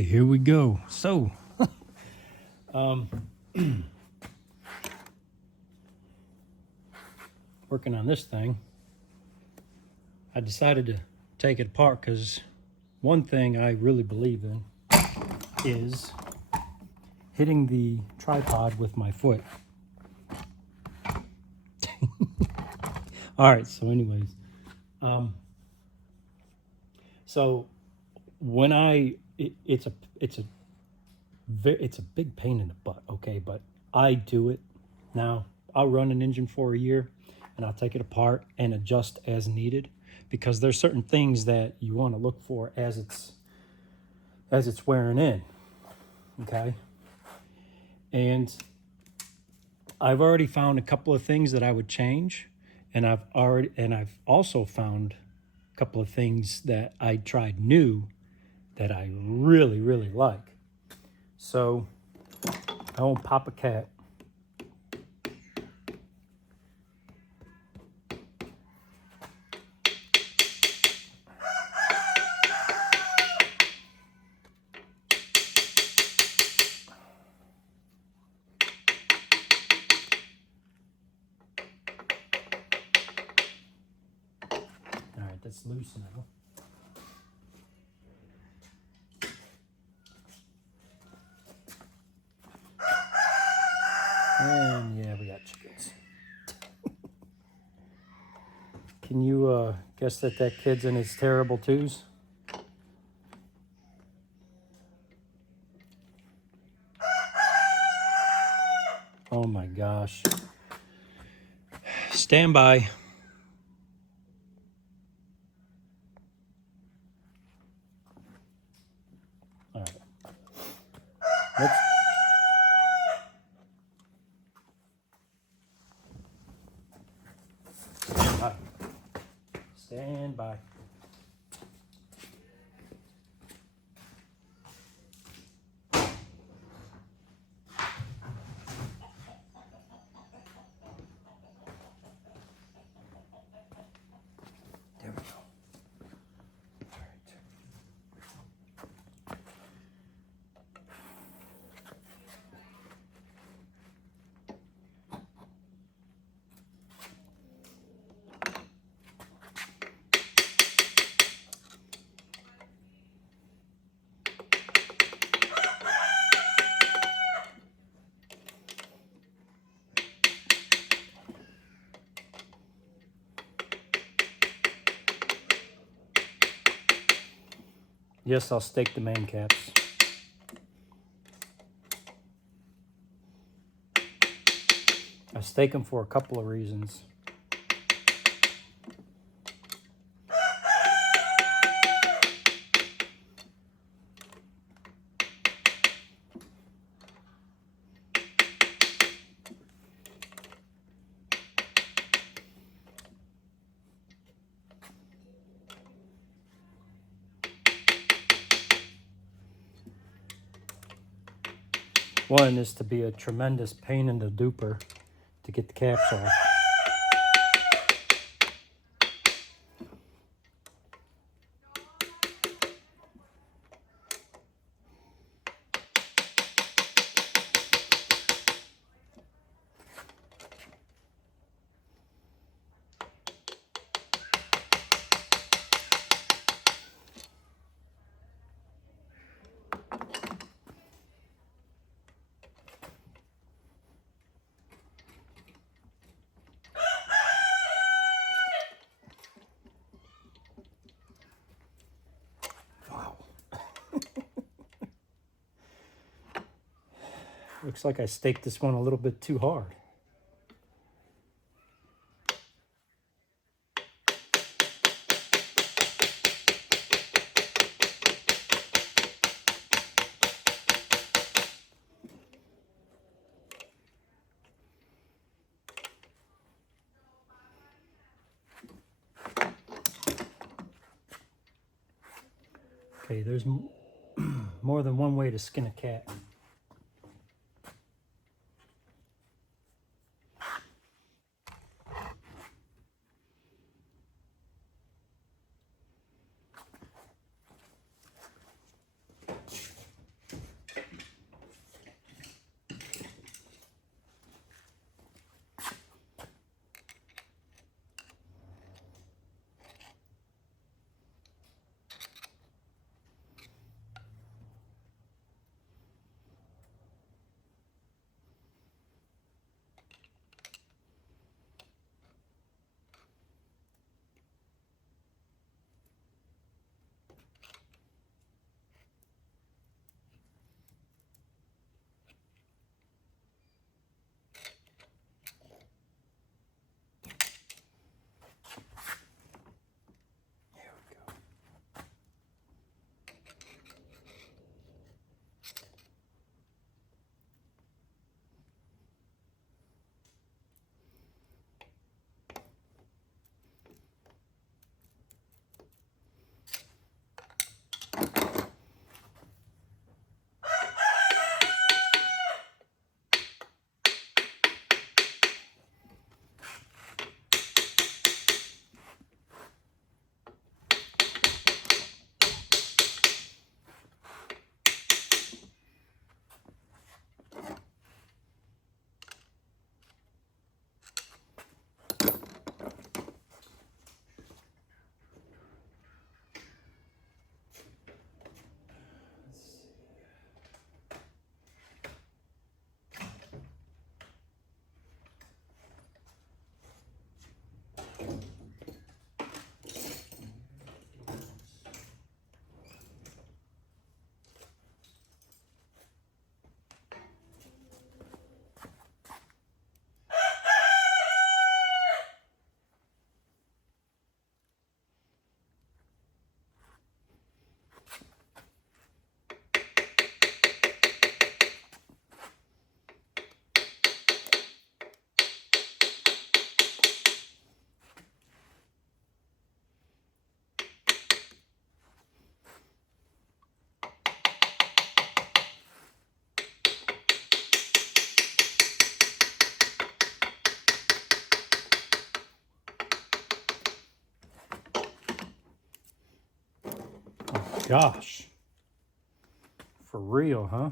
Here we go. So, working on this thing, I decided to take it apart because one thing I really believe in is hitting the tripod with my foot. All right. So, anyways, so when it's a big pain in the butt. Okay, but I do it now. I'll run an engine for a year, and I'll take it apart and adjust as needed, because there's certain things that you want to look for as it's wearing in. Okay, and I've already found a couple of things that I would change, and I've also found a couple of things that I tried new that I really like. So I won't pop a cat. All right, that's loose now. And yeah, we got chickens. Can you guess that kid's in his terrible twos? Oh my gosh. Stand by. All right. Let's... Stand by. Stand by. There we go. All right. Yes, I'll stake the main caps. I stake them for a couple of reasons. One is to be a tremendous pain in the duper to get the caps off. Looks like I staked this one a little bit too hard. Okay, there's more than one way to skin a cat. gosh. For real, huh?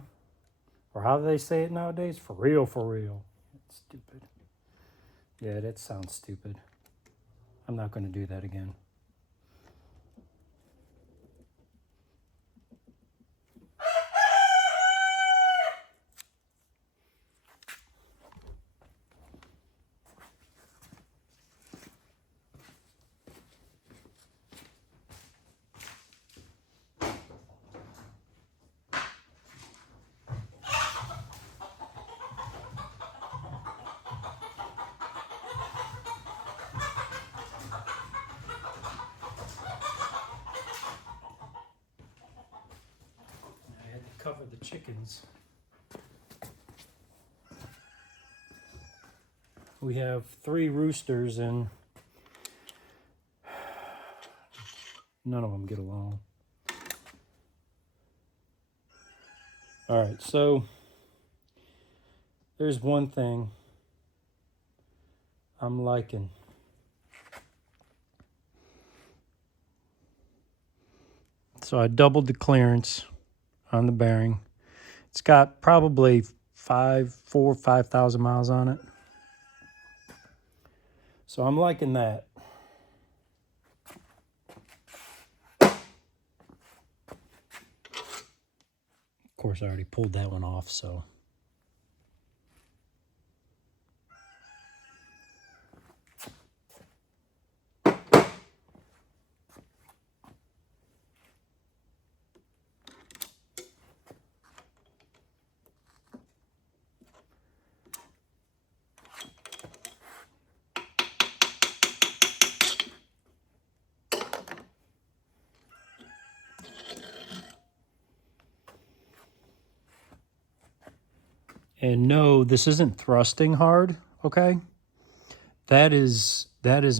Or how do they say it nowadays? For real, for real. That's stupid. Yeah, that sounds stupid. I'm not going to do that again. I had to cover the chickens. We have 3 roosters and none of them get along. All right, so there's one thing I'm liking. So I doubled the clearance on the bearing. It's got probably 5,000 miles on it. So I'm liking that. Of course, I already pulled that one off, so. And no, this isn't thrusting hard, okay? That is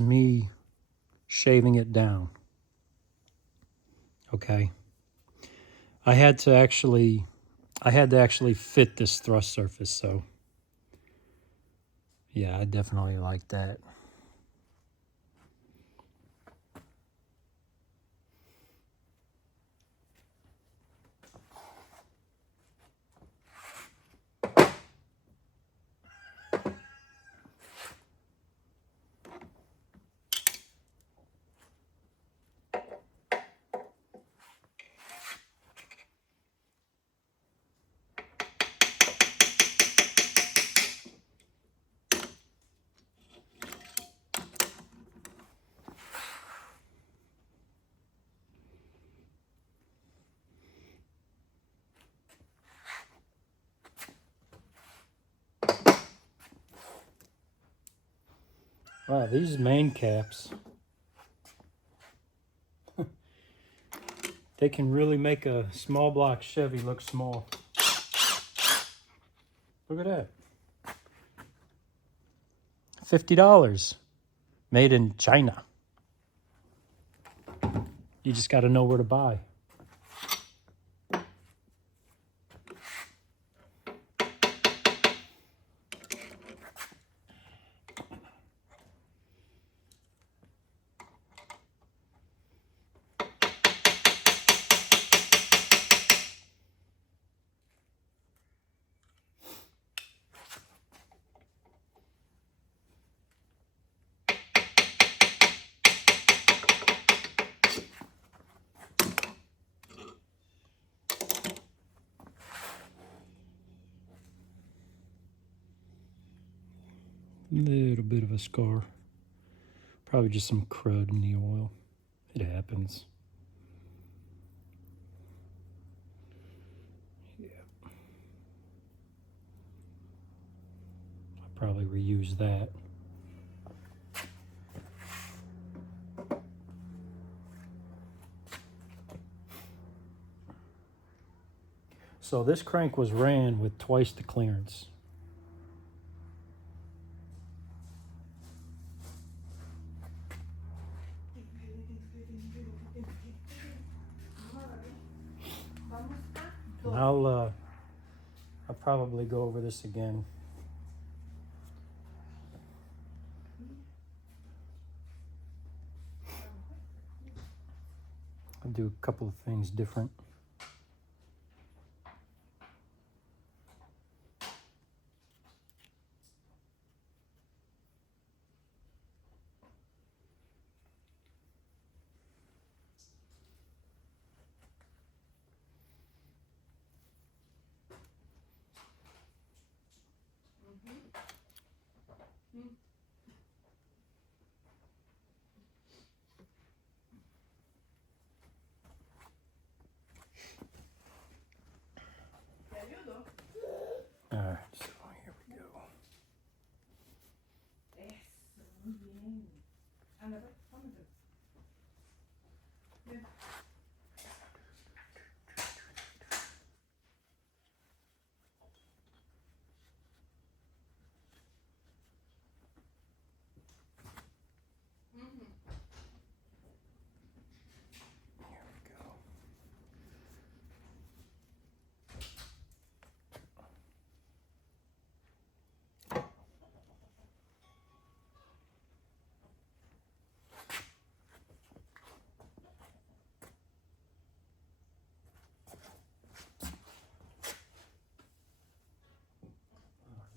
me shaving it down. Okay. I had to actually fit this thrust surface, so yeah, I definitely like that. Wow, these main caps, they can really make a small block Chevy look small. Look at that. $50. Made in China. You just got to know where to buy. Little bit of a scar. Probably just some crud in the oil. It happens. Yeah. I'll probably reuse that. So this crank was ran with twice the clearance. And I'll probably go over this again. I'll do a couple of things different. All right, so here we go.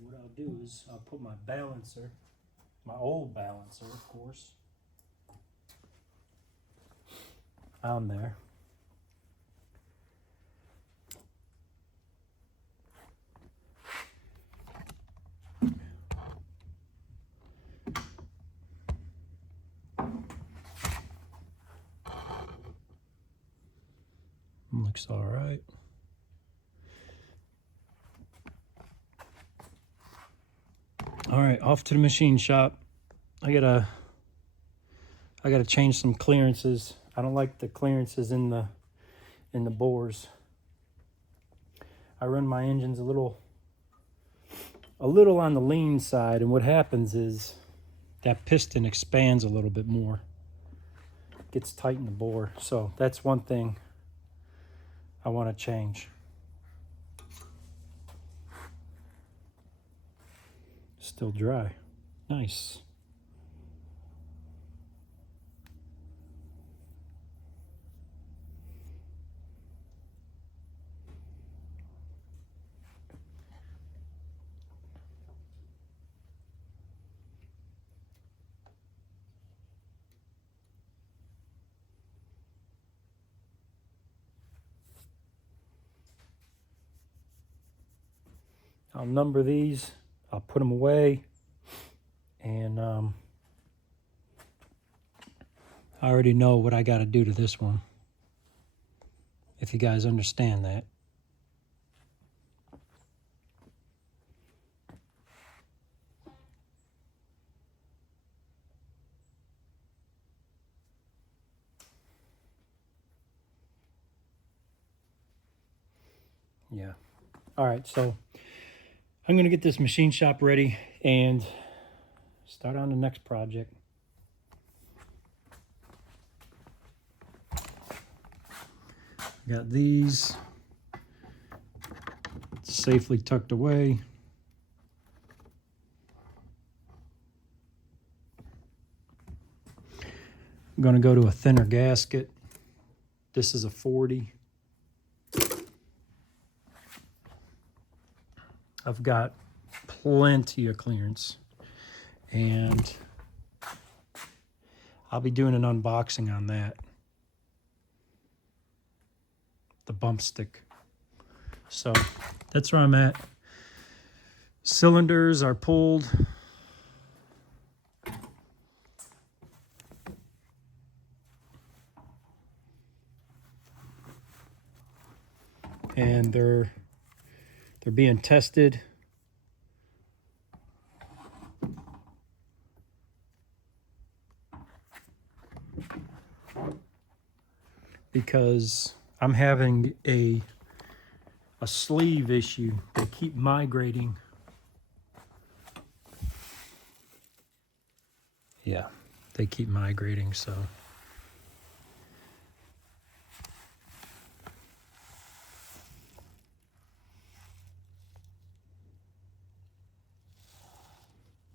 What I'll do is I'll put my balancer, my old balancer, of course, on there. Looks all right. All right, off to the machine shop. I gotta change some clearances. I don't like the clearances in the bores. I run my engines a little on the lean side, and what happens is that piston expands a little bit more. Gets tight in the bore. So that's one thing I want to change. Still dry. Nice. I'll number these. I'll put them away. And I already know what I got to do to this one, if you guys understand that. Yeah. All right, so I'm going to get this machine shop ready and start on the next project. Got these safely tucked away. I'm going to go to a thinner gasket. This is a 40. I've got plenty of clearance, and I'll be doing an unboxing on that. The bump stick. So that's where I'm at. Cylinders are pulled. And they're being tested. Because I'm having a sleeve issue. They keep migrating. Yeah, they keep migrating, so.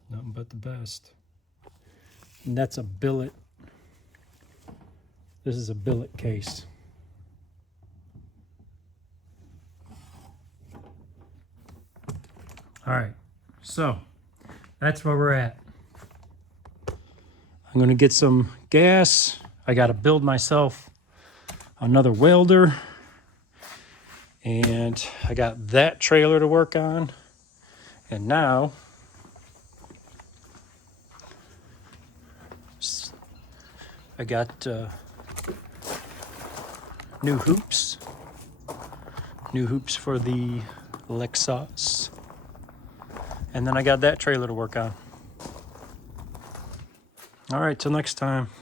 Nothing but the best. And that's a billet. This is a billet case. All right, so that's where we're at. I'm gonna get some gas. I gotta build myself another welder. And I got that trailer to work on. And now I got new hoops for the Lexus. And then I got that trailer to work on. All right, till next time.